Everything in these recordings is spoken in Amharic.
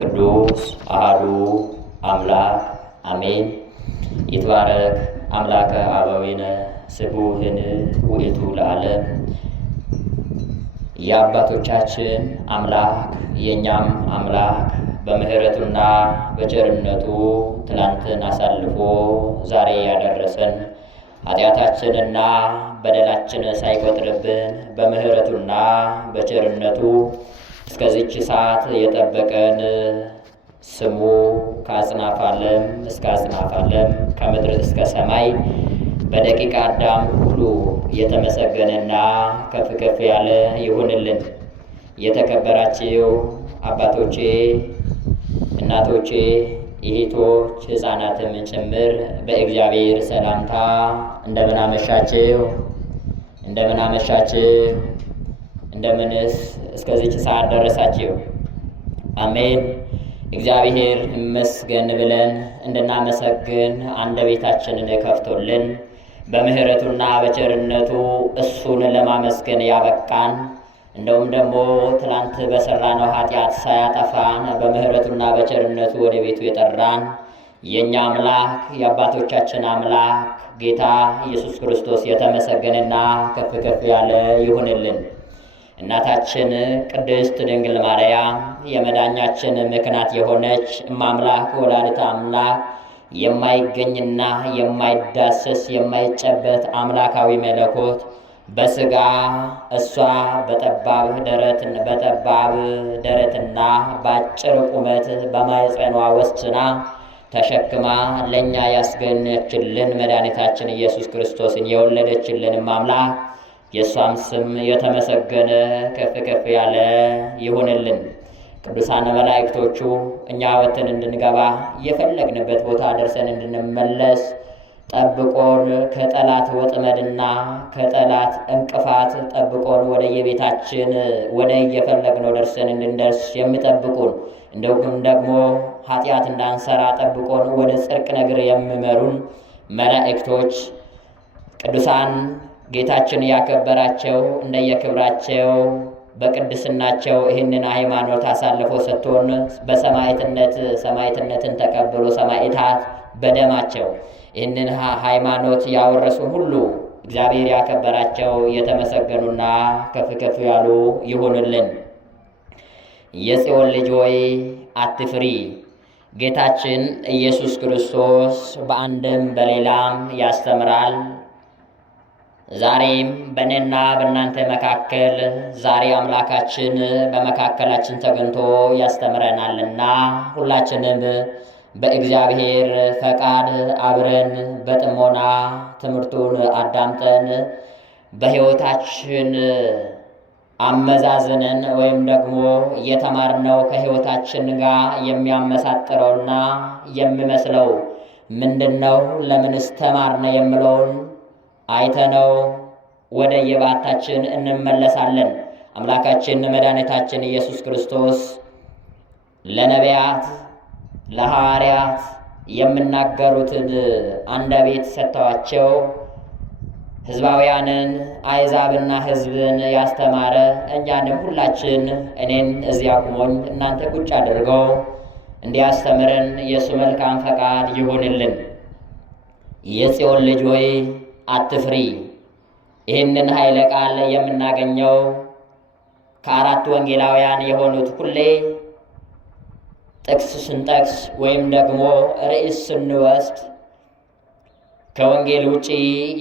ቅዱስ አሐዱ አምላክ አሜን። ይትባረክ አምላከ አበዊነ ስቡሕን ውእቱ ለዓለም። የአባቶቻችን አምላክ የእኛም አምላክ በምሕረቱና በቸርነቱ ትላንትን አሳልፎ ዛሬ ያደረሰን ኃጢአታችንና በደላችን ሳይቆጥርብን በምሕረቱና በቸርነቱ እስከዚች ሰዓት የጠበቀን ስሙ ከአጽናፈ ዓለም እስከ አጽናፈ ዓለም ከምድር እስከ ሰማይ በደቂቀ አዳም ሁሉ የተመሰገነና ከፍ ከፍ ያለ ይሁንልን። የተከበራችሁ አባቶቼ፣ እናቶቼ፣ እህቶች፣ ሕፃናትም ጭምር በእግዚአብሔር ሰላምታ እንደምን አመሻችሁ? እንደምን አመሻችሁ? እንደምንስ እስከዚች ሰዓት ደረሳችሁ? አሜን። እግዚአብሔር ይመስገን ብለን እንድናመሰግን አንደበታችንን ከፍቶልን በምሕረቱና በቸርነቱ እሱን ለማመስገን ያበቃን፣ እንደውም ደግሞ ትላንት በሰራነው ኃጢአት ሳያጠፋን በምሕረቱና በቸርነቱ ወደ ቤቱ የጠራን የእኛ አምላክ የአባቶቻችን አምላክ ጌታ ኢየሱስ ክርስቶስ የተመሰገነና ከፍ ከፍ ያለ ይሁንልን። እናታችን ቅድስት ድንግል ማርያም የመዳኛችን ምክንያት የሆነች እማምላክ ወላዲተ አምላክ የማይገኝና የማይዳሰስ የማይጨበት አምላካዊ መለኮት በሥጋ እሷ በጠባብ ደረትና በአጭር ቁመት በማኅፀኗ ወስና ተሸክማ ለእኛ ያስገኘችልን መድኃኒታችን ኢየሱስ ክርስቶስን የወለደችልን አምላክ የእሷም ስም የተመሰገነ ከፍ ከፍ ያለ ይሁንልን። ቅዱሳን መላእክቶቹ እኛ ወጥተን እንድንገባ የፈለግንበት ቦታ ደርሰን እንድንመለስ ጠብቆን ከጠላት ወጥመድና ከጠላት እንቅፋት ጠብቆን ወደ የቤታችን ወደ የፈለግነው ደርሰን እንድንደርስ የሚጠብቁን እንደውም ደግሞ ኃጢአት እንዳንሰራ ጠብቆን ወደ ጽድቅ ነገር የሚመሩን መላእክቶች ቅዱሳን ጌታችን ያከበራቸው እንደየክብራቸው በቅድስናቸው ይህንን ሃይማኖት አሳልፎ ሰጥቶን ሰማዕትነትን ተቀብሎ ሰማዕታት በደማቸው ይህንን ሃይማኖት ያወረሱን ሁሉ እግዚአብሔር ያከበራቸው የተመሰገኑና ከፍ ከፍ ያሉ ይሁንልን። የጽዮን ልጅ ሆይ አትፍሪ። ጌታችን ኢየሱስ ክርስቶስ በአንድም በሌላም ያስተምራል። ዛሬም በእኔና በእናንተ መካከል ዛሬ አምላካችን በመካከላችን ተገኝቶ ያስተምረናልና ሁላችንም በእግዚአብሔር ፈቃድ አብረን በጥሞና ትምህርቱን አዳምጠን በሕይወታችን አመዛዝነን ወይም ደግሞ የተማርነው ከሕይወታችን ጋር የሚያመሳጥረውና የሚመስለው ምንድነው? ለምንስ ተማርነ? የምለውን አይተነው ወደ የባታችን እንመለሳለን። አምላካችን መድኃኒታችን ኢየሱስ ክርስቶስ ለነቢያት ለሐዋርያት የሚናገሩትን አንደበት ሰጥተዋቸው ሕዝባውያንን አሕዛብና ሕዝብን ያስተማረ እኛንም ሁላችን እኔን እዚያ ቁሞኝ እናንተ ቁጭ አድርገው እንዲያስተምረን የእሱ መልካም ፈቃድ ይሁንልን። የጽዮን ልጅ ሆይ አትፍሪ። ይህንን ኃይለ ቃል የምናገኘው ከአራት ወንጌላውያን የሆኑት ሁሌ ጥቅስ ስንጠቅስ ወይም ደግሞ ርዕስ ስንወስድ ከወንጌል ውጪ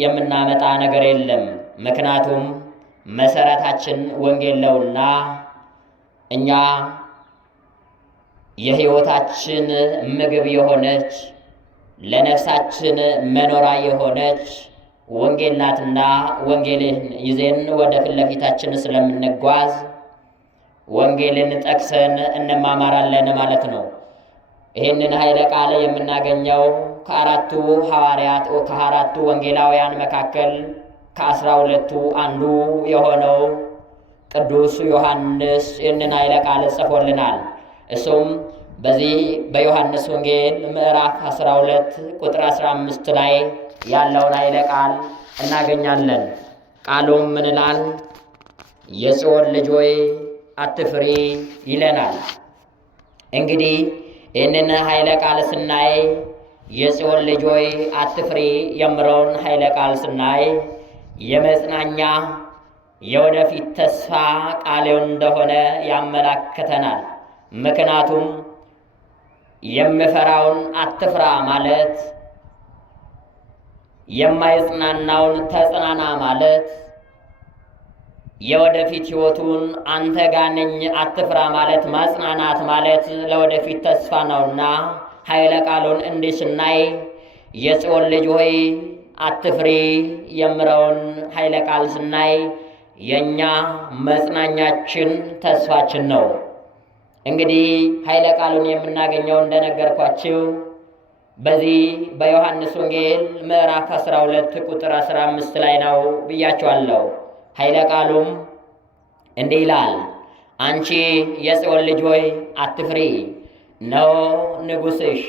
የምናመጣ ነገር የለም። ምክንያቱም መሰረታችን ወንጌል ነውና እኛ የሕይወታችን ምግብ የሆነች ለነፍሳችን መኖሪያ የሆነች ወንጌል ናትና ወንጌልን ይዘን ወደ ፊት ለፊታችን ስለምንጓዝ ወንጌልን ጠቅሰን እንማማራለን ማለት ነው። ይህንን ኃይለ ቃል የምናገኘው ከአራቱ ሐዋርያት ከአራቱ ወንጌላውያን መካከል ከ12ቱ አንዱ የሆነው ቅዱስ ዮሐንስ ይህንን ኃይለ ቃል ጽፎልናል። እሱም በዚህ በዮሐንስ ወንጌል ምዕራፍ 12 ቁጥር 15 ላይ ያለውን ኃይለ ቃል እናገኛለን። ቃሉም ምን ይላል? የጽዮን ልጅ ሆይ አትፍሪ ይለናል። እንግዲህ ይህንን ኃይለ ቃል ስናይ የጽዮን ልጅ ሆይ አትፍሪ የምለውን ኃይለ ቃል ስናይ የመጽናኛ የወደፊት ተስፋ ቃል እንደሆነ ያመላክተናል። ምክንያቱም የምፈራውን አትፍራ ማለት የማይጽናናውን ተጽናና ማለት የወደፊት ሕይወቱን አንተ ጋር ነኝ አትፍራ ማለት ማጽናናት ማለት ለወደፊት ተስፋ ነውና ኃይለ ቃሉን እንዲህ ስናይ የጽዮን ልጅ ሆይ አትፍሪ የምለውን ኃይለ ቃል ስናይ የኛ መጽናኛችን ተስፋችን ነው። እንግዲህ ኃይለ ቃሉን የምናገኘው እንደነገርኳችሁ በዚህ በዮሐንስ ወንጌል ምዕራፍ 12 ቁጥር 15 ላይ ነው ብያችኋለሁ። ኃይለ ቃሉም እንዲህ ይላል፣ አንቺ የጽዮን ልጅ ሆይ አትፍሪ፣ እነሆ ንጉሥሽ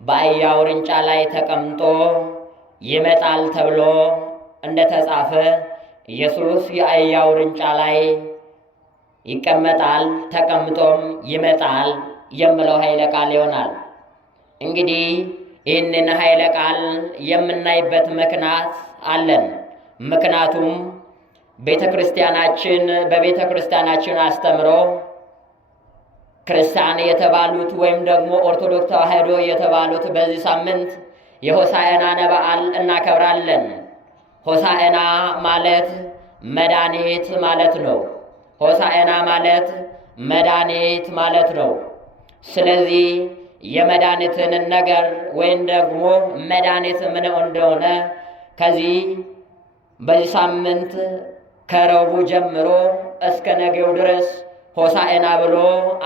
በአህያ ውርንጫ ላይ ተቀምጦ ይመጣል ተብሎ እንደተጻፈ ኢየሱስ የአህያ ውርንጫ ላይ ይቀመጣል፣ ተቀምጦም ይመጣል የሚለው ኃይለ ቃል ይሆናል። እንግዲህ ይህንን ኃይለ ቃል የምናይበት ምክንያት አለን። ምክንያቱም በቤተ ክርስቲያናችን አስተምሮ ክርስቲያን የተባሉት ወይም ደግሞ ኦርቶዶክስ ተዋሕዶ የተባሉት በዚህ ሳምንት የሆሳዕናን በዓል እናከብራለን። ሆሳዕና ማለት መድኃኒት ማለት ነው። ሆሳዕና ማለት መድኃኒት ማለት ነው። ስለዚህ የመድኃኒትን ነገር ወይም ደግሞ መድኃኒት ምን እንደሆነ በዚህ ሳምንት ከረቡዕ ጀምሮ እስከ ነገው ድረስ ሆሳዕና ብሎ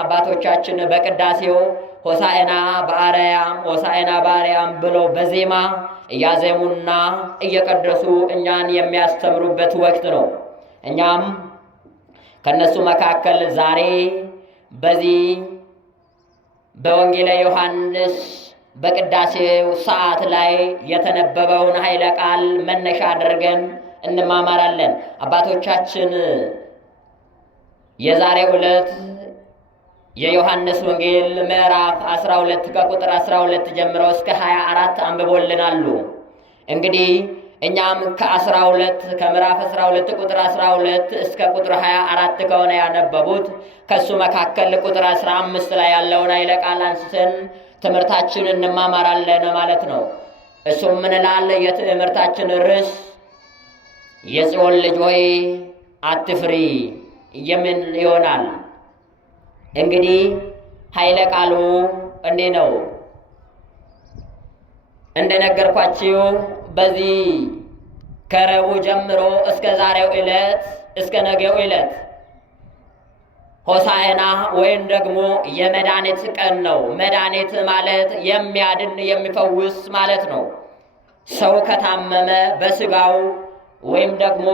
አባቶቻችን በቅዳሴው ሆሳዕና በአርያም ሆሳዕና በአርያም ብሎ በዜማ እያዜሙና እየቀደሱ እኛን የሚያስተምሩበት ወቅት ነው። እኛም ከነሱ መካከል ዛሬ በዚህ በወንጌለ ዮሐንስ በቅዳሴው ሰዓት ላይ የተነበበውን ኃይለ ቃል መነሻ አድርገን እንማማራለን። አባቶቻችን የዛሬው ዕለት የዮሐንስ ወንጌል ምዕራፍ 12 ከቁጥር 12 ጀምሮ እስከ 24 አንብቦልናሉ። እንግዲህ እኛም ከምዕራፍ 12 ቁጥር 12 እስከ ቁጥር 24 ከሆነ ያነበቡት ከሱ መካከል ቁጥር 15 ላይ ያለውን ኃይለ ቃል አንስተን ትምህርታችንን እንማማራለን ማለት ነው። እሱም ምን ይላል? የትምህርታችን ርዕስ የጽዮን ልጅ ሆይ አትፍሪ የሚል ይሆናል። እንግዲህ ኃይለ ቃሉ እንዲህ ነው። እንደነገርኳችሁ በዚህ ከረቡዕ ጀምሮ እስከ ዛሬው ዕለት እስከ ነገው ዕለት ሆሳዕና ወይም ደግሞ የመድኃኒት ቀን ነው። መድኃኒት ማለት የሚያድን የሚፈውስ ማለት ነው። ሰው ከታመመ በስጋው ወይም ደግሞ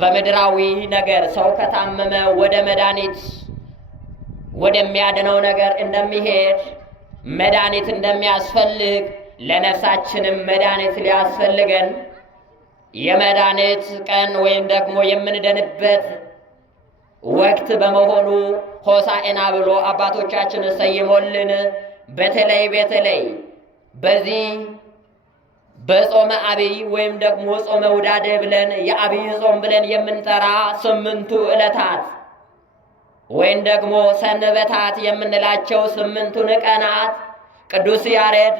በምድራዊ ነገር ሰው ከታመመ ወደ መድኃኒት ወደሚያድነው ነገር እንደሚሄድ መድኃኒት እንደሚያስፈልግ ለነፍሳችንም መድኃኒት ሊያስፈልገን የመድኃኒት ቀን ወይም ደግሞ የምንድንበት ወቅት በመሆኑ ሆሳዕና ብሎ አባቶቻችን ሰይሞልን። በተለይ በዚህ በጾመ አብይ ወይም ደግሞ ጾመ ውዳዴ ብለን የአብይ ጾም ብለን የምንጠራ 8ቱ ዕለታት ወይም ደግሞ ሰንበታት የምንላቸው 8ቱን ቀናት ቅዱስ ያሬድ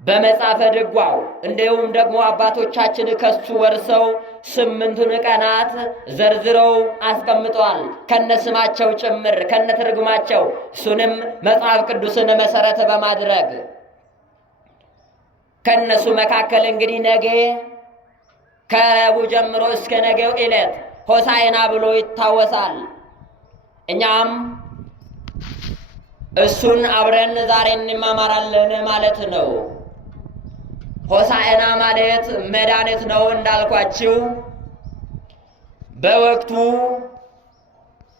በመጽሐፈ ድጓው እንዲሁም ደግሞ አባቶቻችን ከሱ ወርሰው 8ቱን ቀናት ዘርዝረው አስቀምጠዋል፣ ከነስማቸው ጭምር ከነትርጉማቸው። እሱንም መጽሐፍ ቅዱስን መሰረት በማድረግ ከነሱ መካከል እንግዲህ ነገ ከረቡዕ ጀምሮ እስከ ነገው ዕለት ሆሳዕና ብሎ ይታወሳል። እኛም እሱን አብረን ዛሬ እንማማራለን ማለት ነው። ሆሳዕና ማለት መድኃኒት ነው እንዳልኳችሁ። በወቅቱ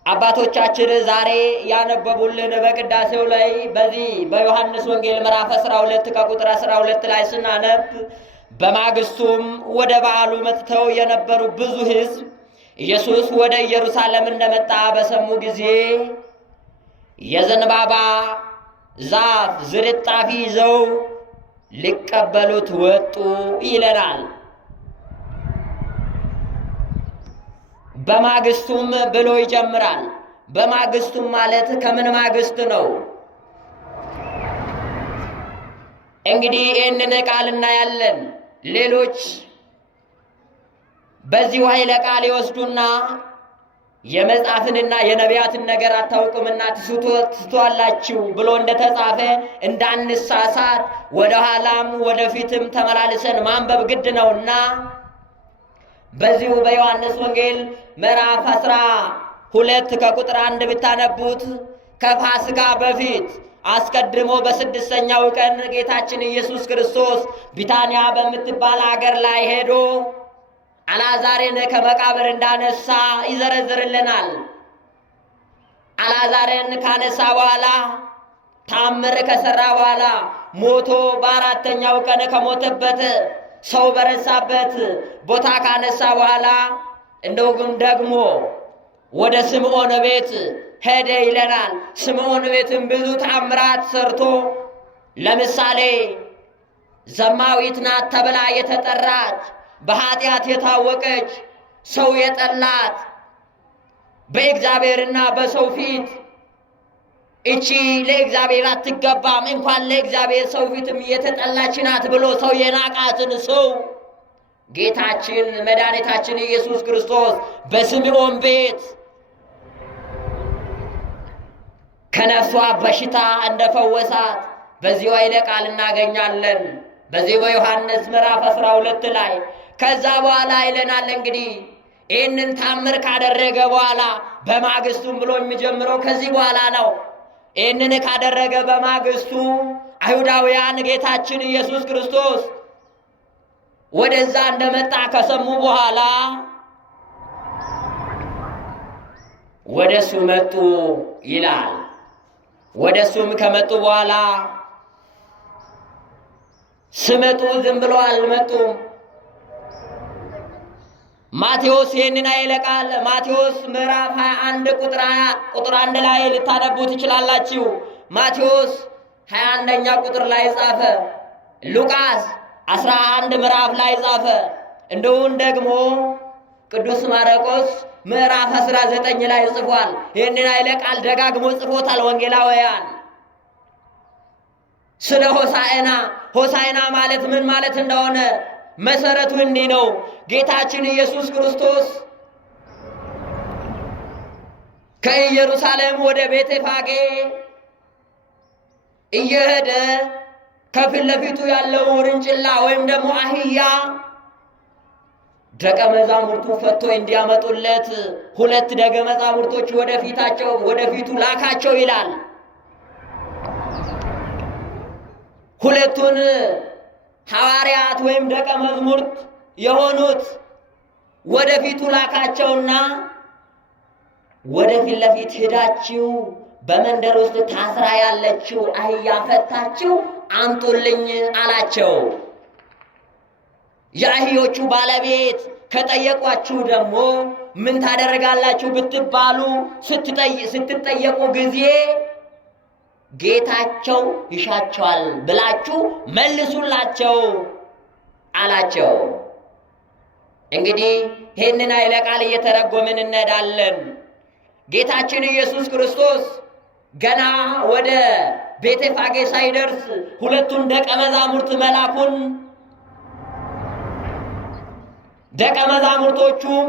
አባቶቻችን ዛሬ ያነበቡልን በቅዳሴው ላይ በዚህ በዮሐንስ ወንጌል ምዕራፍ 12 ከቁጥር 12 ላይ ስናነብ በማግስቱም ወደ በዓሉ መጥተው የነበሩ ብዙ ሕዝብ ኢየሱስ ወደ ኢየሩሳሌም እንደመጣ በሰሙ ጊዜ የዘንባባ ዛፍ ዝርጣፊ ይዘው ሊቀበሉት ወጡ ይለናል። በማግስቱም ብሎ ይጀምራል። በማግስቱም ማለት ከምን ማግስት ነው? እንግዲህ ይህንን ቃል እናያለን። ሌሎች በዚሁ ኃይለ ቃል ይወስዱና የመጽሐፍንና የነቢያትን ነገር አታውቁምና ትስቷላችሁ ብሎ እንደተጻፈ እንዳንሳሳት ወደ ኋላም ወደፊትም ተመላልሰን ማንበብ ግድ ነውና በዚሁ በዮሐንስ ወንጌል ምዕራፍ 12 ከቁጥር 1 ብታነቡት ከፋሲካ በፊት አስቀድሞ በስድስተኛው ቀን ጌታችን ኢየሱስ ክርስቶስ ቢታንያ በምትባል አገር ላይ ሄዶ አልዓዛርን ከመቃብር እንዳነሳ ይዘረዝርልናል። አልዓዛርን ካነሳ በኋላ ታምር ከሰራ በኋላ ሞቶ በአራተኛው ቀን ከሞተበት ሰው በረሳበት ቦታ ካነሳ በኋላ እንደውም ደግሞ ወደ ስምዖን ቤት ሄደ ይለናል። ስምዖን ቤትም ብዙ ታምራት ሰርቶ ለምሳሌ ዘማዊት ናት ተብላ የተጠራች በኃጢአት የታወቀች ሰው የጠላት በእግዚአብሔርና በሰው ፊት እቺ ለእግዚአብሔር አትገባም እንኳን ለእግዚአብሔር ሰው ፊትም የተጠላች ናት ብሎ ሰው የናቃትን ሰው ጌታችን መድኃኒታችን ኢየሱስ ክርስቶስ በስምዖን ቤት ከነፍሷ በሽታ እንደፈወሳት በዚህ ኃይለ ቃል እናገኛለን። በዚህ በዮሐንስ ምዕራፍ 12 ላይ ከዛ በኋላ ይለናል። እንግዲህ ይህንን ታምር ካደረገ በኋላ በማግስቱም ብሎ የሚጀምረው ከዚህ በኋላ ነው። ይህንን ካደረገ በማግስቱ አይሁዳውያን ጌታችን ኢየሱስ ክርስቶስ ወደዛ እንደመጣ ከሰሙ በኋላ ወደሱ መጡ ይላል። ወደሱም ከመጡ በኋላ ስመጡ ዝም ብሎ አልመጡም። ማቴዎስ ይህንን ኃይለ ቃል ማቴዎስ ምዕራፍ 21 ቁጥር 1 ላይ ልታነቡ ትችላላችሁ። ማቴዎስ 21ኛ ቁጥር ላይ ጻፈ። ሉቃስ 11 ምዕራፍ ላይ ጻፈ። እንደውን ደግሞ ቅዱስ ማርቆስ ምዕራፍ 19 ላይ ጽፏል። ይህንን ኃይለ ቃል ደጋግሞ ጽፎታል ወንጌላውያን። ስለ ሆሳዕና ሆሳዕና ማለት ምን ማለት እንደሆነ መሰረቱ እንዲህ ነው። ጌታችን ኢየሱስ ክርስቶስ ከኢየሩሳሌም ወደ ቤተፋጌ እየሄደ ከፊት ለፊቱ ያለው ውርንጭላ ወይም ደግሞ አህያ ደቀ መዛሙርቱ ፈቶ እንዲያመጡለት ሁለት ደቀ መዛሙርቶች ወደፊቱ ላካቸው ይላል። ሁለቱን ሐዋርያት ወይም ደቀ መዝሙርት የሆኑት ወደፊቱ ላካቸውና ወደፊት ለፊት ሄዳችሁ በመንደር ውስጥ ታስራ ያለችው አህያ ፈታችሁ አምጡልኝ አላቸው። የአህዮቹ ባለቤት ከጠየቋችሁ ደግሞ ምን ታደርጋላችሁ ብትባሉ ስትጠየቁ ጊዜ ጌታቸው ይሻቸዋል ብላችሁ መልሱላቸው አላቸው። እንግዲህ ይህንን ኃይለ ቃል እየተረጎምን እንሄዳለን። ጌታችን ኢየሱስ ክርስቶስ ገና ወደ ቤተፋጌ ሳይደርስ ሁለቱን ደቀ መዛሙርት መላኩን ደቀ መዛሙርቶቹም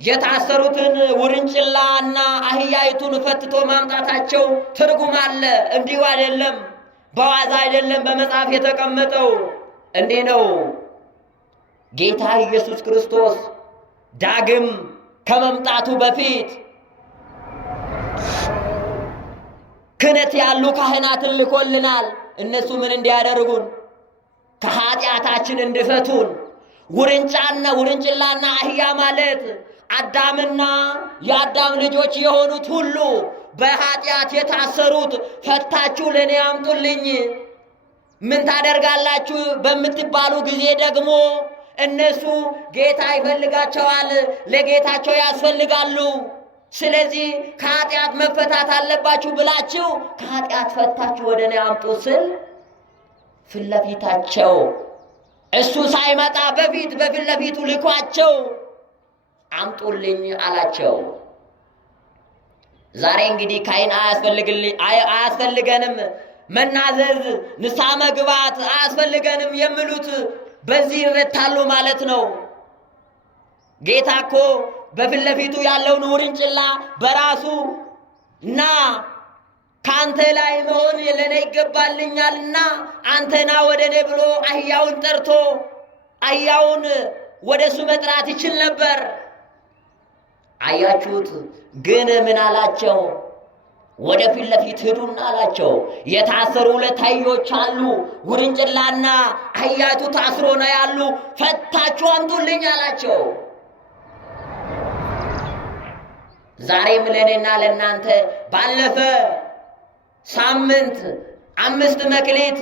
የታሰሩትን ውርንጭላና አህያይቱን ፈትቶ ማምጣታቸው ትርጉም አለ። እንዲሁ አይደለም፣ በዋዛ አይደለም። በመጽሐፍ የተቀመጠው እንዲህ ነው። ጌታ ኢየሱስ ክርስቶስ ዳግም ከመምጣቱ በፊት ክህነት ያሉ ካህናትን ልኮልናል። እነሱ ምን እንዲያደርጉን? ከኃጢአታችን እንዲፈቱን። ውርንጭላና አህያ ማለት አዳምና የአዳም ልጆች የሆኑት ሁሉ በኃጢአት የታሰሩት ፈታችሁ ለኔ አምጡልኝ ምን ታደርጋላችሁ በምትባሉ ጊዜ ደግሞ እነሱ ጌታ ይፈልጋቸዋል፣ ለጌታቸው ያስፈልጋሉ። ስለዚህ ከኃጢአት መፈታት አለባችሁ ብላችሁ ከኃጢአት ፈታችሁ ወደ እኔ አምጡ ስል ፊት ለፊታቸው እሱ ሳይመጣ በፊት ለፊቱ ልኳቸው አምጡልኝ አላቸው። ዛሬ እንግዲህ ካህን አያስፈልገንም፣ መናዘዝ ንስሐ መግባት አያስፈልገንም የሚሉት በዚህ ይረታሉ ማለት ነው። ጌታ እኮ በፊት ለፊቱ ያለውን ውርንጭላ በራሱ እና ካንተ ላይ መሆን ለኔ ይገባልኛልና አንተና ወደ እኔ ብሎ አህያውን ጠርቶ አህያውን ወደሱ መጥራት ይችል ነበር። አያችሁት? ግን ምን አላቸው? ወደ ፊት ለፊት ሂዱና አላቸው። የታሰሩ ሁለት አህዮች አሉ፣ ውርንጭላና አህያቱ ታስሮ ነው ያሉ፣ ፈታችሁ አምጡልኝ አላቸው። ዛሬም ለኔና ለናንተ ባለፈ ሳምንት 5 መክሊት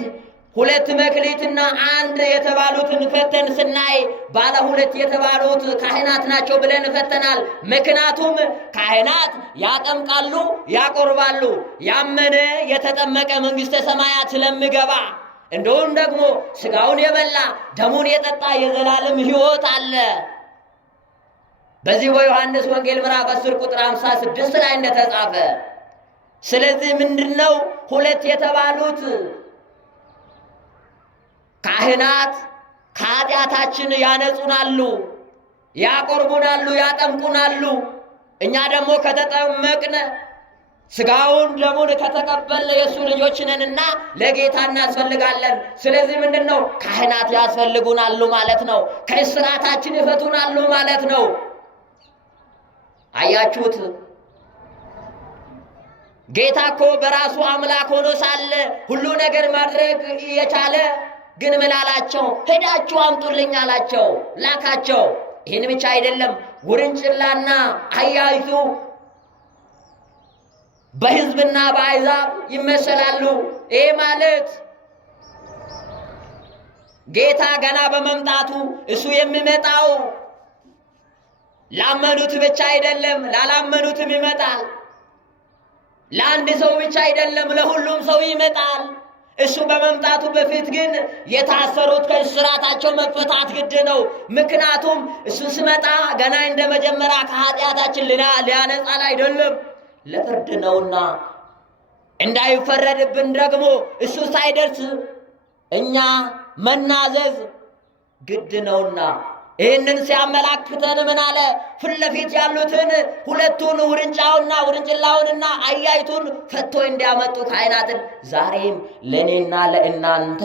2 መክሊትና 1 የተባሉትን ፈተን ስናይ ባለ 2 የተባሉት ካህናት ናቸው ብለን ፈተናል። ምክንያቱም ካህናት ያጠምቃሉ፣ ያቆርባሉ። ያመነ የተጠመቀ መንግሥተ ሰማያት ስለሚገባ እንደውም ደግሞ ሥጋውን የበላ ደሙን የጠጣ የዘላለም ሕይወት አለ። በዚህ በዮሐንስ ወንጌል ምዕራፍ 10 ቁጥር 56 ላይ እንደተጻፈ። ስለዚህ ምንድነው 2 የተባሉት ካህናት ከኃጢአታችን ያነጹናሉ፣ ያቆርቡናሉ፣ ያጠምቁናሉ። እኛ ደግሞ ከተጠመቅነ ሥጋውን ደሙን ከተቀበልን የእሱ ልጆች ነንና ለጌታ እናስፈልጋለን። ስለዚህ ምንድነው ካህናት ያስፈልጉናሉ ማለት ነው። ከእስራታችን ይፈቱናሉ ማለት ነው። አያችሁት? ጌታ እኮ በራሱ አምላክ ሆኖ ሳለ ሁሉ ነገር ማድረግ የቻለ ግን ምን አላቸው? ሄዳችሁ አምጡልኝ አላቸው፣ ላካቸው። ይህን ብቻ አይደለም፣ ውርንጭላና አህያይቱ በሕዝብና በአሕዛብ ይመሰላሉ። ይህ ማለት ጌታ ገና በመምጣቱ እሱ የሚመጣው ላመኑት ብቻ አይደለም፣ ላላመኑትም ይመጣል። ለአንድ ሰው ብቻ አይደለም፣ ለሁሉም ሰው ይመጣል። እሱ በመምጣቱ በፊት ግን የታሰሩት ከእስራታቸው መፈታት ግድ ነው። ምክንያቱም እሱ ሲመጣ ገና እንደ መጀመሪያ ከኃጢአታችን ሊያነጻን አይደለም፣ ለፍርድ ነውና እንዳይፈረድብን ደግሞ እሱ ሳይደርስ እኛ መናዘዝ ግድ ነውና ይህንን ሲያመላክተን ምን አለ? ፊት ለፊት ያሉትን 2ቱን ውርንጭላውንና አህያይቱን ፈቶ እንዲያመጡ ካህናትን ዛሬም ለእኔና ለእናንተ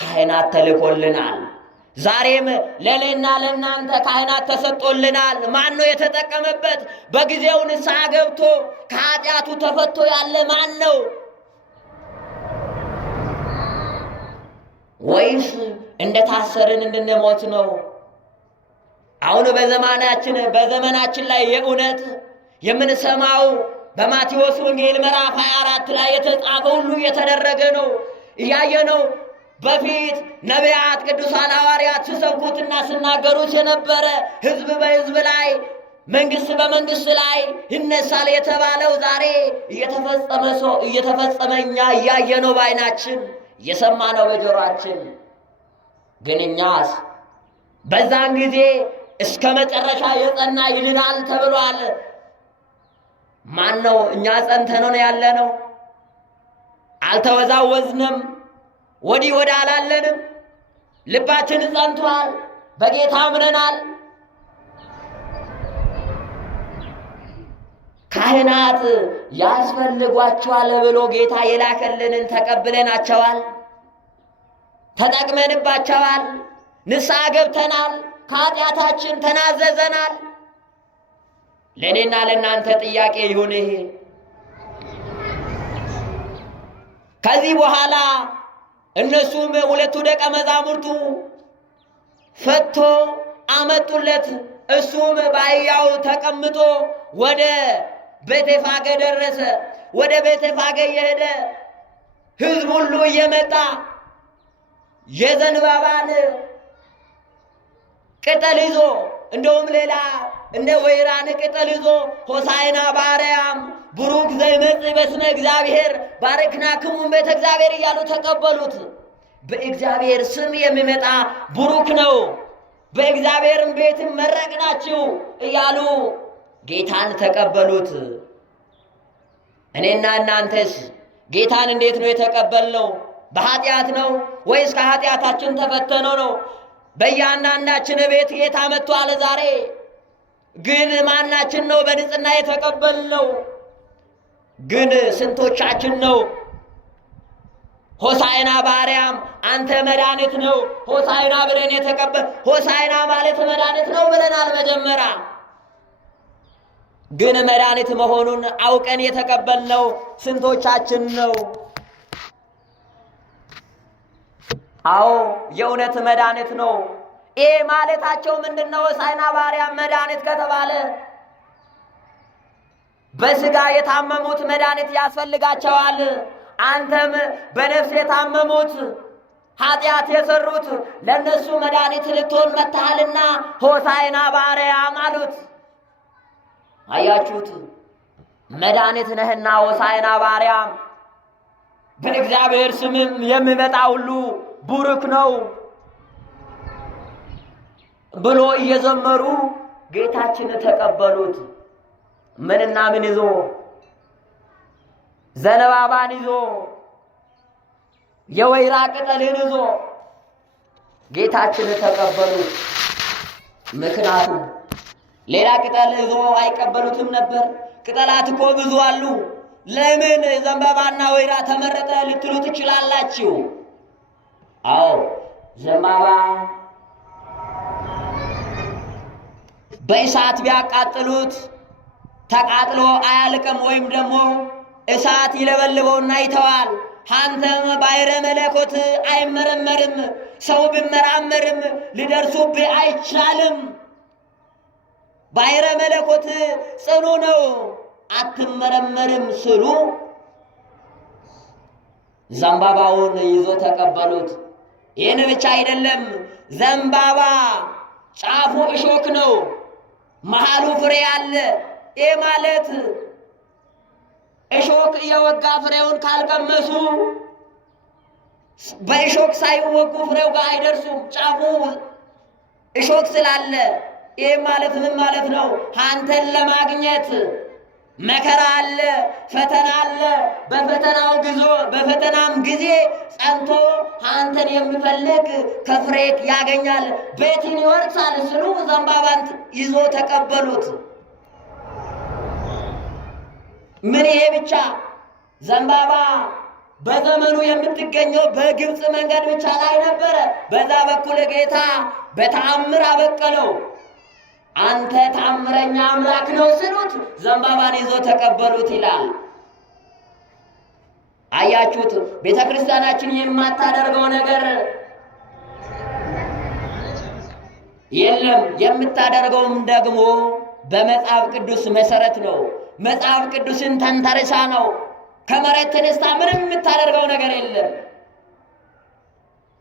ካህናት ተልኮልናል። ዛሬም ለእኔና ለእናንተ ካህናት ተሰጥቶልናል። ማን ነው የተጠቀመበት? በጊዜው ንስሐ ገብቶ ከኃጢአቱ ተፈቶ ያለ ማን ነው? ወይስ እንደታሰርን እንድንሞት ነው? አሁን በዘመናችን ላይ የእውነት የምንሰማው በማቴዎስ ወንጌል ምዕራፍ 24 ላይ የተጻፈ ሁሉ እየተደረገ ነው፣ እያየነው። በፊት ነቢያት ቅዱሳን ሐዋርያት ሲሰብኩትና ሲናገሩት የነበረ ሕዝብ በሕዝብ ላይ መንግሥት በመንግሥት ላይ ይነሳል የተባለው ዛሬ እየተፈጸመ እኛ እያየነው በዓይናችን እየሰማነው በጆሮአችን። ግን እኛስ በዛን ጊዜ እስከ መጨረሻ የጸና ይድናል ተብሏል። ማን ነው? እኛ ጸንተን ያለነው? አልተወዛወዝንም፣ ወዲህ ወደ አላለንም። ልባችን ጸንቷል፣ በጌታ አምነናል። ካህናት ያስፈልጓቸዋል ብሎ ጌታ የላከልንን ተቀብለናቸዋል፣ ተጠቅመንባቸዋል፣ ንስሐ ገብተናል፣ ከኃጢአታችን ተናዘዘናል። ለእኔና ለእናንተ ጥያቄ ይሁን ይሄ። ከዚህ በኋላ እነሱም 2ቱ ደቀ መዛሙርቱ ፈቶ አመጡለት። እሱም በአህያው ተቀምጦ ወደ ቤተፋጌ ደረሰ። ወደ ቤተፋጌ እየሄደ ሕዝብ ሁሉ እየመጣ የዘንባባን ቅጠል ይዞ እንደውም ሌላ እንደ ወይራን ቅጠል ይዞ ሆሳዕና በአርያም ቡሩክ ዘይመጽእ በስመ እግዚአብሔር ባረክናክሙ ቤተ እግዚአብሔር እያሉ ተቀበሉት። በእግዚአብሔር ስም የሚመጣ ቡሩክ ነው፣ በእግዚአብሔርም ቤት መረቅናችሁ እያሉ ጌታን ተቀበሉት። እኔና እናንተስ ጌታን እንዴት ነው የተቀበልነው? በኃጢአት ነው ወይስ ከኃጢአታችን ተፈተነው ነው? በእያንዳንዳችን ቤት ጌታ መጥቷል። ዛሬ ግን ማናችን ነው በንጽሕና የተቀበልነው? ግን ስንቶቻችን ነው ሆሳዕና በአርያም አንተ መድኃኒት ነው ሆሳዕና ብለን የተቀበል? ሆሳዕና ማለት መድኃኒት ነው ብለናል መጀመሪያ። ግን መድኃኒት መሆኑን አውቀን የተቀበልነው ስንቶቻችን ነው? አዎ የእውነት መድኃኒት ነው። ይሄ ማለታቸው ምንድነው? ሆሳዕና በአርያም መድኃኒት ከተባለ በሥጋ የታመሙት መድኃኒት ያስፈልጋቸዋል። አንተም በነፍስ የታመሙት ኃጢአት የሰሩት ለነሱ መድኃኒት ልትሆን መጥተሃልና ሆሳዕና በአርያም አሉት። አያችሁት? መድኃኒት ነህና ሆሳዕና በአርያም በእግዚአብሔር ስምም የሚመጣ ሁሉ ቡሩክ ነው ብሎ እየዘመሩ ጌታችን ተቀበሉት። ምንና ምን ይዞ? ዘንባባን ይዞ የወይራ ቅጠልን ይዞ ጌታችን ተቀበሉት። ምክንያቱም ሌላ ቅጠል ይዞ አይቀበሉትም ነበር። ቅጠላት እኮ ብዙ አሉ። ለምን ዘንባባና ወይራ ተመረጠ ልትሉ ትችላላችሁ። አዎ ዘንባባ በእሳት ቢያቃጥሉት ተቃጥሎ አያልቅም፣ ወይም ደግሞ እሳት ይለበልበውና ይተዋል። አንተም ባሕረ መለኮት አይመረመርም፣ ሰው ቢመራመርም ሊደርሱብህ አይቻልም። ባሕረ መለኮት ጽኑ ነው፣ አትመረመርም ስሉ ዘንባባውን ይዞ ተቀበሉት። ይህን ብቻ አይደለም፣ ዘንባባ ጫፉ እሾክ ነው፣ መሃሉ ፍሬ አለ። ይህ ማለት እሾክ እየወጋ ፍሬውን ካልቀመሱ በእሾክ ሳይወጉ ፍሬው ጋር አይደርሱም። ጫፉ እሾክ ስላለ ይህ ማለት ምን ማለት ነው? አንተን ለማግኘት መከራ አለ፣ ፈተና አለ። በፈተናም ጊዜ ጸንቶ አንተን የሚፈልግ ከፍሬ ያገኛል፣ ቤትን ይወርሳል ስሉ ዘንባባን ይዞ ተቀበሉት። ምን ይሄ ብቻ? ዘንባባ በዘመኑ የምትገኘው በግብፅ መንገድ ብቻ ላይ ነበረ። በዛ በኩል ጌታ በተአምር አበቀለው። አንተ ተአምረኛ አምላክ ነው ስሉት ዘንባባን ይዞ ተቀበሉት ይላል። አያችሁት? ቤተ ክርስቲያናችን የማታደርገው ነገር የለም። የምታደርገውም ደግሞ በመጽሐፍ ቅዱስ መሰረት ነው። መጽሐፍ ቅዱስን ተንተርሳ ነው። ከመሬት ተነስታ ምንም የምታደርገው ነገር የለም።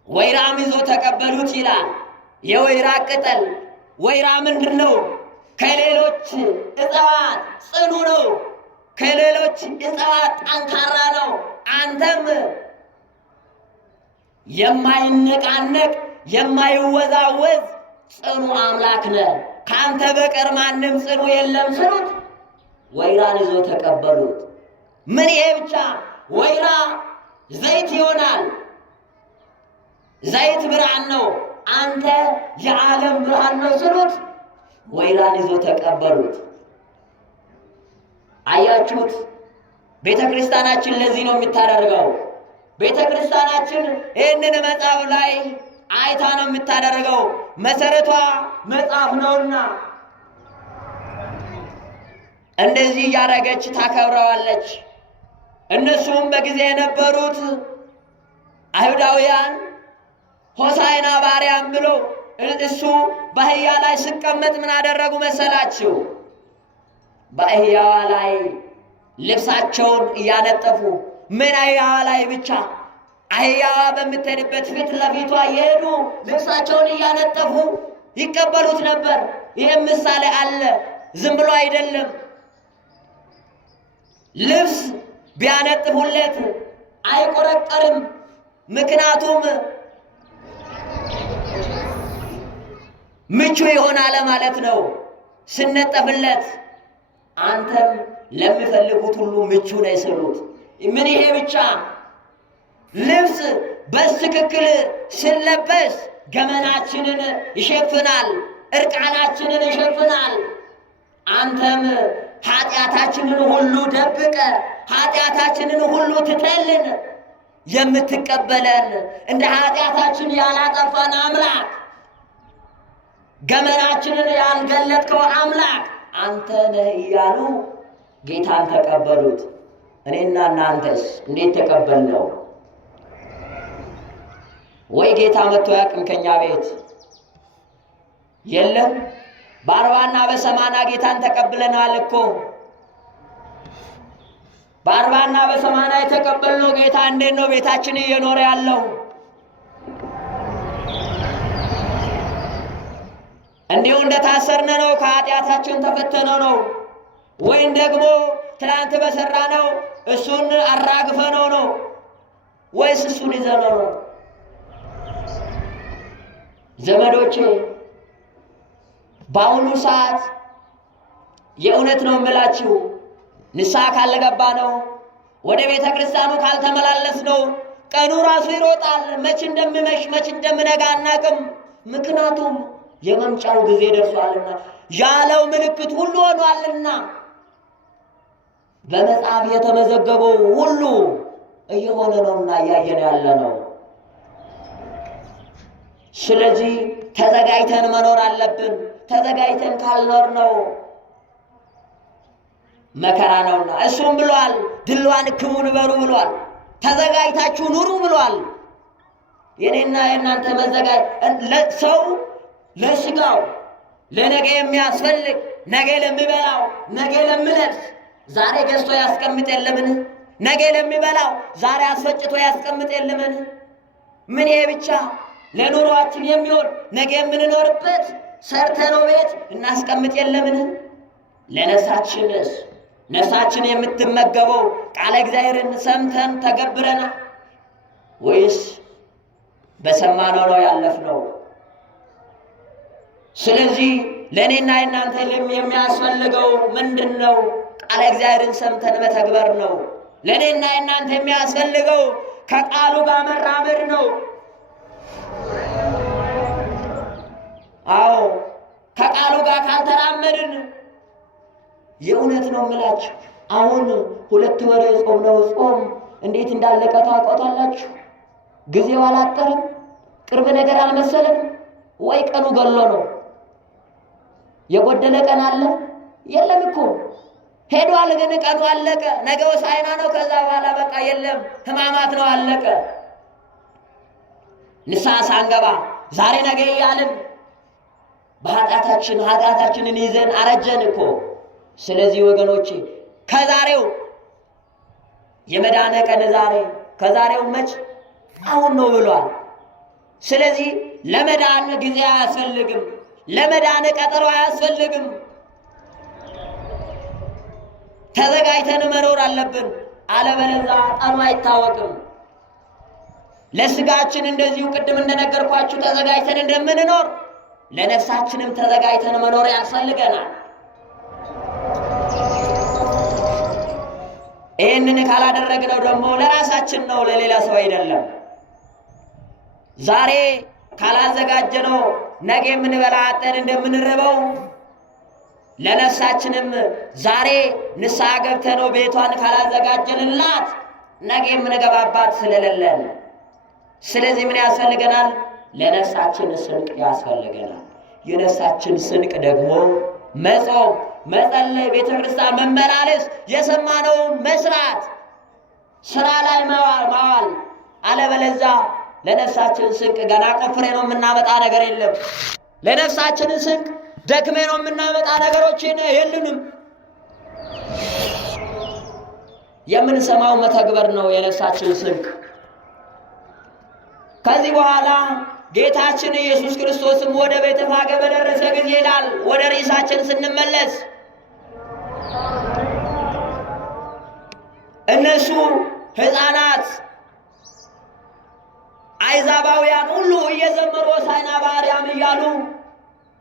ወይራም ይዞ ተቀበሉት ይላል። የወይራ ቅጠል ወይራ ምንድን ነው? ከሌሎች እጽዋት ጽኑ ነው። ከሌሎች እጽዋት ጠንካራ ነው። አንተም የማይነቃነቅ የማይወዛወዝ ጽኑ አምላክ ነህ፣ ከአንተ በቀር ማንም ጽኑ የለም ስሉት ወይራን ይዞ ተቀበሉት። ምን ይሄ ብቻ? ወይራ ዘይት ይሆናል። ዘይት ብርሃን ነው። አንተ የዓለም ብርሃን ነው ስሉት ወይራን ይዞ ተቀበሉት። አያችሁት? ቤተ ክርስቲያናችን ለዚህ ነው የምታደርገው። ቤተ ክርስቲያናችን ይህንን መጽሐፍ ላይ አይታ ነው የምታደርገው። መሰረቷ መጽሐፍ ነውና እንደዚህ እያደረገች ታከብረዋለች። እነሱም በጊዜ የነበሩት አይሁዳውያን ሆሳዕና በአርያም ብሎ እሱ በአህያ ላይ ሲቀመጥ ምን አደረጉ መሰላችሁ? በአህያዋ ላይ ልብሳቸውን እያነጠፉ ምን አህያዋ ላይ ብቻ አህያዋ በምትሄድበት ፊት ለፊቷ እየሄዱ ልብሳቸውን እያነጠፉ ይቀበሉት ነበር። ይህም ምሳሌ አለ። ዝም ብሎ አይደለም። ልብስ ቢያነጥፉለት አይቆረቀርም። ምክንያቱም ምቹ ይሆናል ማለት ነው ስነጠፍለት። አንተም ለሚፈልጉት ሁሉ ምቹ ነው የሰሩት። ምን ይሄ ብቻ ልብስ በትክክል ሲለበስ ገመናችንን ይሸፍናል፣ እርቃናችንን ይሸፍናል። አንተም ኃጢአታችንን ሁሉ ደብቀ ኃጢአታችንን ሁሉ ትተልን የምትቀበለን እንደ ኃጢአታችን ያላጠፋን አምላክ ገመናችንን ያልገለጥከው አምላክ አንተ ነህ እያሉ ጌታን ተቀበሉት። እኔና እናንተስ እንዴት ተቀበልነው? ወይ ጌታ መጥቶ ያቅም ከኛ ቤት የለም። በ40ና በ80 ጌታን ተቀብለናል እኮ። በ40ና በ80 የተቀበልነው ጌታ እንዴት ነው ቤታችን እየኖረ ያለው? እንዲሁ እንደታሰርነ ነው? ከኃጢአታችን ተፈተነ ነው? ወይም ደግሞ ትናንት በሰራነው እሱን አራግፈነው ነው? ወይስ እሱን ይዘነው ነው? ዘመዶቼ በአሁኑ ሰዓት የእውነት ነው የምላችሁ ንስሐ ካልገባ ነው ወደ ቤተ ክርስቲያኑ ካልተመላለስ ነው ቀኑ ራሱ ይሮጣል። መች እንደሚመሽ መች እንደምነጋ አናቅም። ምክንያቱም የመምጫው ጊዜ ደርሷልና ያለው ምልክት ሁሉ ሆኗልና በመጽሐፍ የተመዘገበው ሁሉ እየሆነ ነውና እያየን ያለ ነው። ስለዚህ ተዘጋጅተን መኖር አለብን። ተዘጋጅተን ካልኖር ነው መከራ ነውና እሱም ብሏል፣ ድልዋን ክሙን በሉ ብሏል። ተዘጋጅታችሁ ኑሩ ብሏል። የኔና የእናንተ መዘጋጀት ሰው ለስጋው ለነገ የሚያስፈልግ ነገ ለሚበላው ነገ ለሚለብስ ዛሬ ገዝቶ ያስቀምጥ የለምን? ነገ ለሚበላው ዛሬ አስፈጭቶ ያስቀምጥ የለምን? ምን ይሄ ብቻ ለኑሯችን የሚሆን ነገ የምንኖርበት ሰርተነው ቤት እናስቀምጥ የለምን? ለነፍሳችንስ ነፍሳችን የምትመገበው ቃለ እግዚአብሔርን ሰምተን ተገብረና ወይስ በሰማነው ነው ያለፍነው? ስለዚህ ለእኔና የእናንተ የሚያስፈልገው ምንድን ነው? ቃለ እግዚአብሔርን ሰምተን መተግበር ነው። ለእኔና የእናንተ የሚያስፈልገው ከቃሉ ጋር መራመድ ነው። አዎ ከቃሉ ጋር ካልተራመድን የእውነት ነው የምላችሁ አሁን 2 ወር የጾምነው ጾም እንዴት እንዳለቀ ታውቃላችሁ? ጊዜው አላጠረም? ቅርብ ነገር አልመሰለም ወይ? ቀኑ ገሎ ነው። የጎደለ ቀን አለ? የለም እኮ ሄዷል። ግን ቀኑ አለቀ። ነገ ሆሳዕና ነው። ከዛ በኋላ በቃ የለም ሕማማት ነው፣ አለቀ። ንስሐ ሳንገባ ዛሬ ነገ እያልን ኃጢአታችንን ይዘን አረጀን እኮ። ስለዚህ ወገኖቼ ከዛሬው የመዳነ ቀን ዛሬ፣ ከዛሬው መች አሁን ነው ብሏል። ስለዚህ ለመዳን ጊዜ አያስፈልግም፣ ለመዳን ቀጠሮ አያስፈልግም። ተዘጋጅተን መኖር አለብን። አለበለዚያ ቀኑ አይታወቅም። ለስጋችን እንደዚሁ ቅድም እንደነገርኳችሁ ተዘጋጅተን እንደምንኖር ለነፍሳችንም ተዘጋጅተን መኖር ያስፈልገናል። ይህንን ካላደረግነው ደግሞ ለራሳችን ነው፣ ለሌላ ሰው አይደለም። ዛሬ ካላዘጋጀነው ነገ የምንበላ አጠን እንደምንርበው ለነፍሳችንም ዛሬ ንስሐ ገብተነው ቤቷን ካላዘጋጀንላት ነገ የምንገባባት ስለሌለን፣ ስለዚህ ምን ያስፈልገናል? ለነፍሳችን ስንቅ ያስፈልገናል። የነፍሳችን ስንቅ ደግሞ መጾም፣ መጸለይ፣ ቤተ ክርስቲያን መመላለስ፣ የሰማነውን መስራት፣ ስራ ላይ ማዋል። አለበለዚያ ለነፍሳችን ስንቅ ገና ቆፍሬ ነው የምናመጣ ነገር የለም። ለነፍሳችን ስንቅ ደክሜ ነው የምናመጣ ነገሮች የሉንም። የምንሰማው መተግበር ነው የነፍሳችን ስንቅ። ከዚህ በኋላ ጌታችን ኢየሱስ ክርስቶስም ወደ ቤተ ፋጌ በደረሰ ጊዜ ይላል። ወደ ርዕሳችን ስንመለስ እነሱ ሕፃናት አይዛባውያን ሁሉ እየዘመሩ ሆሳዕና በአርያም እያሉ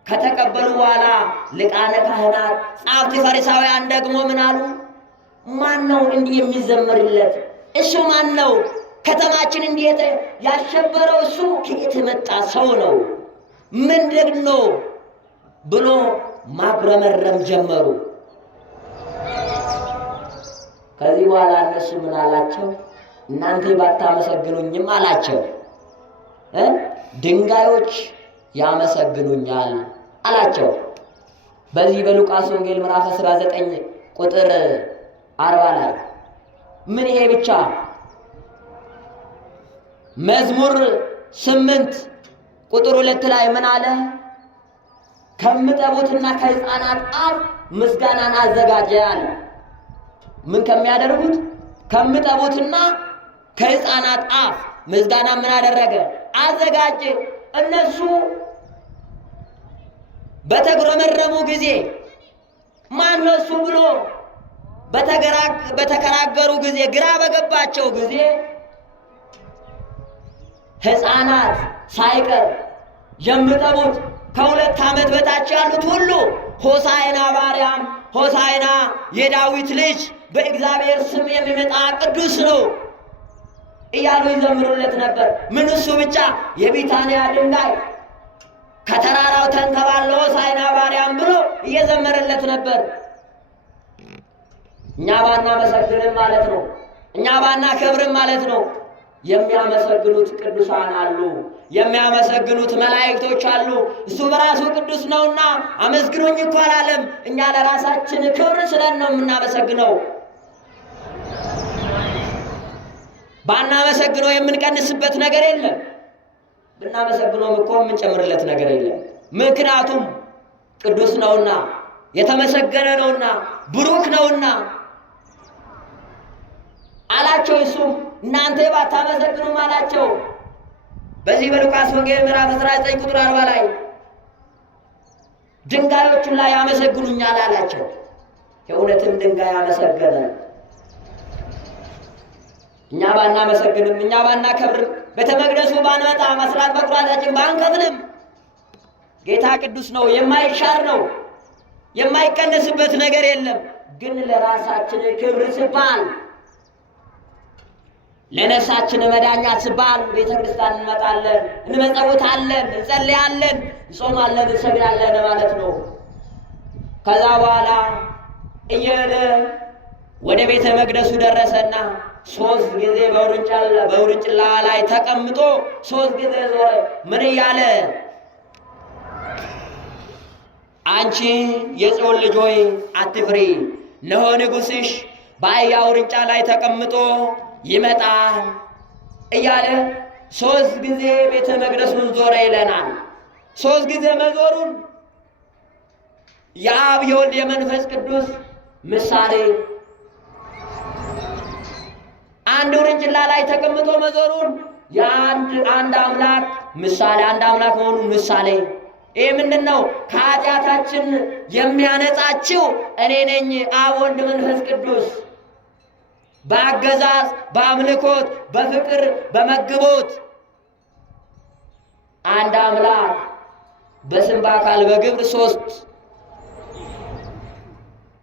ከተቀበሉ በኋላ ሊቃነ ካህናት ጻፍት ፈሪሳውያን ደግሞ ምን አሉ? ማን ነው እንዲህ የሚዘመርለት? እሱ ማን ነው? ከተማችን እንዴት ያሸበረው እሱ ከየት የመጣ ሰው ነው? ምንድን ነው ብሎ ማጉረመረም ጀመሩ። ከዚህ በኋላ እነሱ ምን አላቸው? እናንተ ባታመሰግኑኝም አላቸው ድንጋዮች ያመሰግኑኛል አላቸው። በዚህ በሉቃስ ወንጌል ምዕራፍ 19 ቁጥር 40 ላይ ምን ይሄ ብቻ መዝሙር 8 ቁጥር 2 ላይ ምን አለ? ከምጠቡትና ከሕፃናት አፍ ምስጋናን አዘጋጀ አለ። ምን ከሚያደርጉት? ከምጠቡትና ከሕፃናት አፍ ምስጋና ምን አደረገ? አዘጋጀ። እነሱ በተግረመረሙ ጊዜ ማን ነው እሱ ብሎ በተከራከሩ ጊዜ፣ ግራ በገባቸው ጊዜ ሕፃናት ሳይቀር የሚጠቡት ከ2 ዓመት በታች ያሉት ሁሉ ሆሳዕና በአርያም ሆሳዕና የዳዊት ልጅ በእግዚአብሔር ስም የሚመጣ ቅዱስ ነው እያሉ ይዘምሩለት ነበር። ምን እሱ ብቻ የቢታንያ ድንጋይ ከተራራው ተንከባሎ ሆሳዕና በአርያም ብሎ እየዘመረለት ነበር። እኛ ባናመሰግንም ማለት ነው፣ እኛ ባናከብርም ማለት ነው። የሚያመሰግኑት ቅዱሳን አሉ፣ የሚያመሰግኑት መላእክቶች አሉ። እሱ በራሱ ቅዱስ ነውና አመስግኑኝ እኮ አላለም። እኛ ለራሳችን ክብር ስለን ነው የምናመሰግነው። ባናመሰግነው የምንቀንስበት ነገር የለም፣ ብናመሰግነውም እኮ የምንጨምርለት ነገር የለም። ምክንያቱም ቅዱስ ነውና፣ የተመሰገነ ነውና፣ ብሩክ ነውና አላቸው። እሱም እናንተ ባታመሰግኑም አላቸው። በዚህ በሉቃስ ወንጌል ምዕራፍ 19 ቁጥር 40 ላይ ድንጋዮቹን ላይ ያመሰግኑኛል አላቸው። የእውነትም ድንጋይ አመሰገነ። እኛ ባናመሰግንም፣ እኛ ባናከብርም፣ ቤተ መቅደሱ ባንመጣ፣ መስራት በኩራታችን ባንከፍልም ጌታ ቅዱስ ነው፣ የማይሻር ነው፣ የማይቀነስበት ነገር የለም። ግን ለራሳችን ክብር ሲባል፣ ለነፍሳችን መዳኛ ሲባል ቤተ ክርስቲያን እንመጣለን፣ እንመጸውታለን፣ እንጸልያለን፣ እንጾማለን፣ እንሰግዳለን ማለት ነው። ከዛ በኋላ እየሄደ ወደ ቤተ መቅደሱ ደረሰና 3 ጊዜ በውርንጭላ ላይ ተቀምጦ 3 ጊዜ ዞረ። ምን እያለ? አንቺ የጽዮን ልጅ ሆይ አትፍሪ፣ እነሆ ንጉሥሽ በአህያ ውርንጫ ላይ ተቀምጦ ይመጣል እያለ 3 ጊዜ ቤተ መቅደሱን ዞረ ይለናል። 3 ጊዜ መዞሩን የአብ የወልድ የመንፈስ ቅዱስ ምሳሌ፣ አንድ ውርንጭላ ላይ ተቀምጦ መዞሩን የአንድ አምላክ ምሳሌ፣ አንድ አምላክ መሆኑን ምሳሌ። ይህ ምንድን ነው? ከኃጢአታችን የሚያነጻችው እኔ ነኝ፣ አብ ወልድ መንፈስ ቅዱስ። በአገዛዝ በአምልኮት በፍቅር በመግቦት አንድ አምላክ በስም በአካል በግብር 3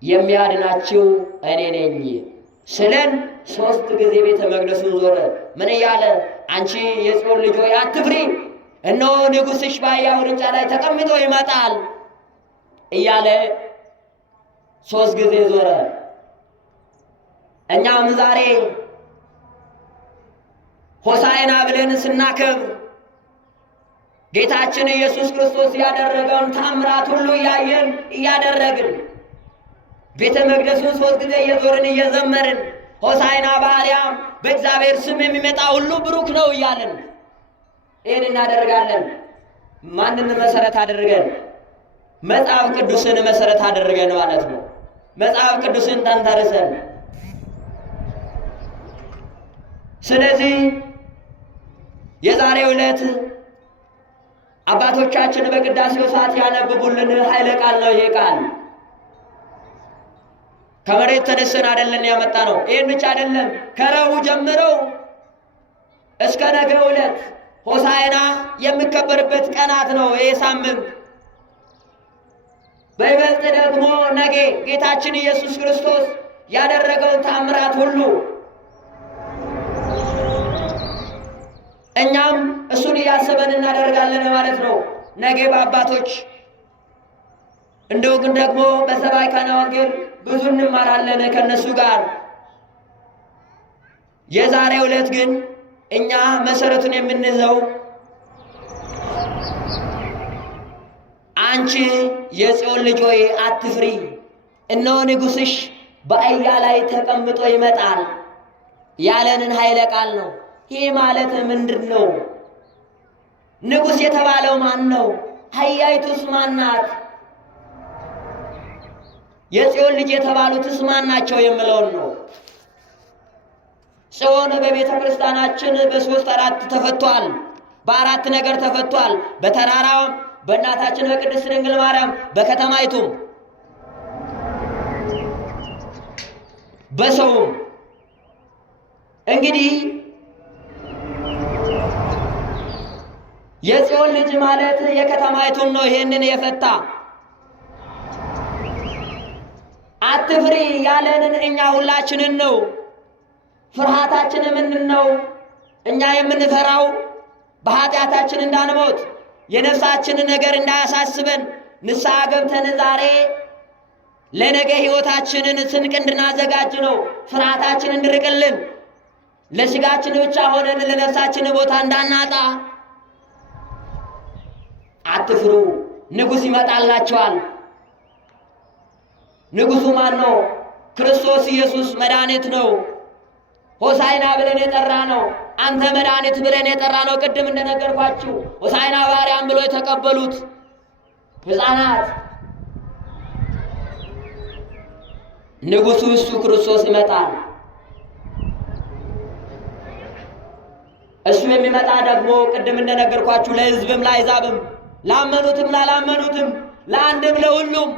የሚያድናችው እኔ ነኝ ስለን 3 ጊዜ ቤተ መቅደሱን ዞረ። ምን እያለ? አንቺ የጽዮን ልጅ ሆይ አትፍሪ፣ እነሆ ንጉሥሽ በአህያ ውርንጫ ላይ ተቀምጦ ይመጣል እያለ 3 ጊዜ ዞረ። እኛም ዛሬ ሆሳዕና ብለን ስናከብር ጌታችን ኢየሱስ ክርስቶስ ያደረገውን ታምራት ሁሉ እያየን እያደረግን ቤተ መቅደሱን 3 ጊዜ እየዞርን እየዘመርን ሆሳዕና በአርያም በእግዚአብሔር ስም የሚመጣ ሁሉ ብሩክ ነው እያልን ይህን እናደርጋለን። ማንን መሰረት አድርገን? መጽሐፍ ቅዱስን መሰረት አድርገን ማለት ነው። መጽሐፍ ቅዱስን ተንተርሰን። ስለዚህ የዛሬው ዕለት አባቶቻችን በቅዳሴው ሰዓት ያነብቡልን ኃይለ ቃል ነው። ይሄ ቃል ከመሬት ተነስተን አይደለም ያመጣ ነው። ይሄን ብቻ አይደለም፣ ከረቡዕ ጀምረው እስከ ነገ ዕለት ሆሳዕና የሚከበርበት ቀናት ነው። ይሄ ሳምንት በይበልጥ ደግሞ ነገ ጌታችን ኢየሱስ ክርስቶስ ያደረገውን ተአምራት ሁሉ እኛም እሱን እያሰበን እናደርጋለን ማለት ነው። ነገ በአባቶች እንደው ግን ደግሞ በሰባክያነ ወንጌል ብዙ እንማራለን ከነሱ ጋር። የዛሬው ዕለት ግን እኛ መሰረቱን የምንይዘው አንቺ የጽዮን ልጅ ሆይ አትፍሪ፣ እነሆ ንጉሥሽ በአህያ ላይ ተቀምጦ ይመጣል ያለንን ኃይለ ቃል ነው። ይህ ማለት ምንድን ነው? ንጉሥ የተባለው ማን ነው? አህያይቱስ ማን ናት? የጽዮን ልጅ የተባሉትስ ማን ናቸው የምለውን ነው። ጽዮን በቤተ ክርስቲያናችን በሶስት አራት ተፈቷል። በአራት ነገር ተፈቷል። በተራራው በእናታችን በቅድስት ድንግል ማርያም፣ በከተማይቱም በሰውም። እንግዲህ የጽዮን ልጅ ማለት የከተማይቱን ነው። ይሄንን የፈታ አትፍሪ ያለንን እኛ ሁላችንን ነው። ፍርሃታችን ምንድን ነው? እኛ የምንፈራው በኃጢአታችን እንዳንሞት የነፍሳችንን ነገር እንዳያሳስበን ንስሐ ገብተን ዛሬ ለነገ ሕይወታችንን ስንቅ እንድናዘጋጅ ነው። ፍርሃታችን እንድርቅልን፣ ለሥጋችን ብቻ ሆነን ለነፍሳችን ቦታ እንዳናጣ። አትፍሩ፣ ንጉሥ ይመጣላቸዋል። ንጉሡ ማን ነው? ክርስቶስ ኢየሱስ መድኃኒት ነው። ሆሳዕና ብለን የጠራ ነው። አንተ መድኃኒት ብለን የጠራ ነው። ቅድም እንደነገርኳችሁ ሆሳዕና በአርያም ብሎ የተቀበሉት ሕፃናት ንጉሡ እሱ ክርስቶስ ይመጣል። እሱ የሚመጣ ደግሞ ቅድም እንደነገርኳችሁ ለሕዝብም ለአሕዛብም፣ ላመኑትም ላላመኑትም፣ ለአንድም ለሁሉም።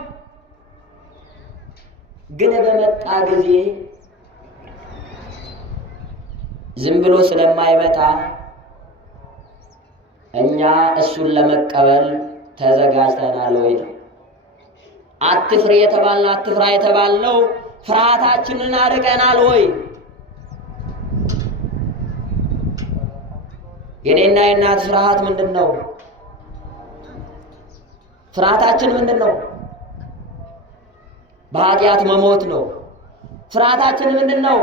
ግን በመጣ ጊዜ ዝም ብሎ ስለማይመጣ እኛ እሱን ለመቀበል ተዘጋጅተናል ወይ ነው። አትፍሪ የተባልነው አትፍራ የተባልነው ፍርሃታችንን አርቀናል ወይ? የኔና የእናት ፍርሃት ምንድን ነው? ፍርሃታችን ምንድን ነው? በኃጢአት መሞት ነው። ፍርሃታችን ምንድን ነው?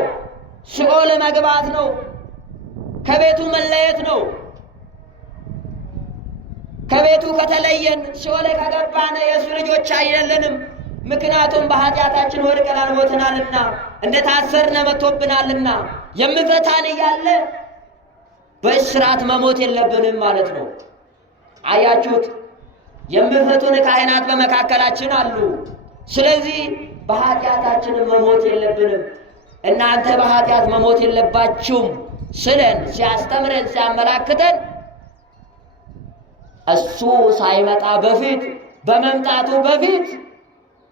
ሲኦል መግባት ነው። ከቤቱ መለየት ነው። ከቤቱ ከተለየን ሲኦል ከገባን የእሱ ልጆች አይደለንም። ምክንያቱም በኃጢአታችን ወድቀናል፣ ሞተናልና፣ እንደታሰርነ መጥቶብናልና። የምፈታን እያለ በእስራት መሞት የለብንም ማለት ነው። አያችሁት? የምፈቱን ካህናት በመካከላችን አሉ። ስለዚህ በኃጢአታችን መሞት የለብንም። እናንተ በኃጢአት መሞት የለባችሁም ስለን ሲያስተምረን ሲያመላክተን እሱ ሳይመጣ በፊት በመምጣቱ በፊት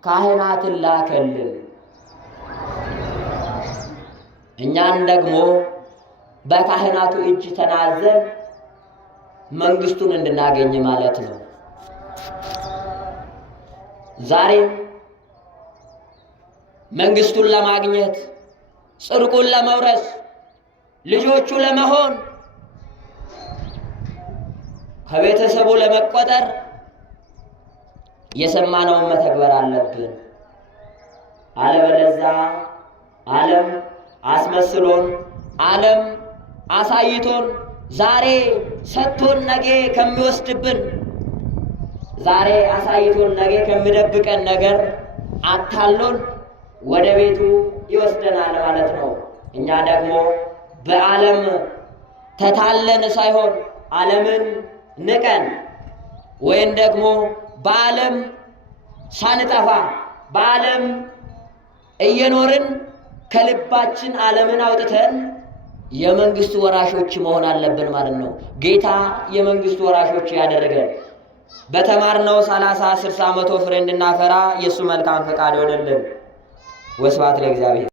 ካህናትን ላከልን። እኛን ደግሞ በካህናቱ እጅ ተናዘን መንግስቱን እንድናገኝ ማለት ነው። ዛሬም መንግስቱን ለማግኘት ጽድቁን ለመውረስ ልጆቹ ለመሆን ከቤተሰቡ ለመቆጠር የሰማነውን መተግበር አለብን። አለበለዚያ ዓለም አስመስሎን ዓለም አሳይቶን ዛሬ ሰጥቶን ነገ ከሚወስድብን ዛሬ አሳይቶን ነገ ከሚደብቀን ነገር አታሎን ወደ ቤቱ ይወስደናል ማለት ነው። እኛ ደግሞ በዓለም ተታለን ሳይሆን ዓለምን ንቀን ወይም ደግሞ በዓለም ሳንጠፋ በዓለም እየኖርን ከልባችን ዓለምን አውጥተን የመንግስቱ ወራሾች መሆን አለብን ማለት ነው። ጌታ የመንግስቱ ወራሾች ያደረገን በተማርነው 30 60 100 ፍሬ እንድናፈራ የእሱ መልካም ፈቃድ ይሆንልን። ወስብሐት ለእግዚአብሔር።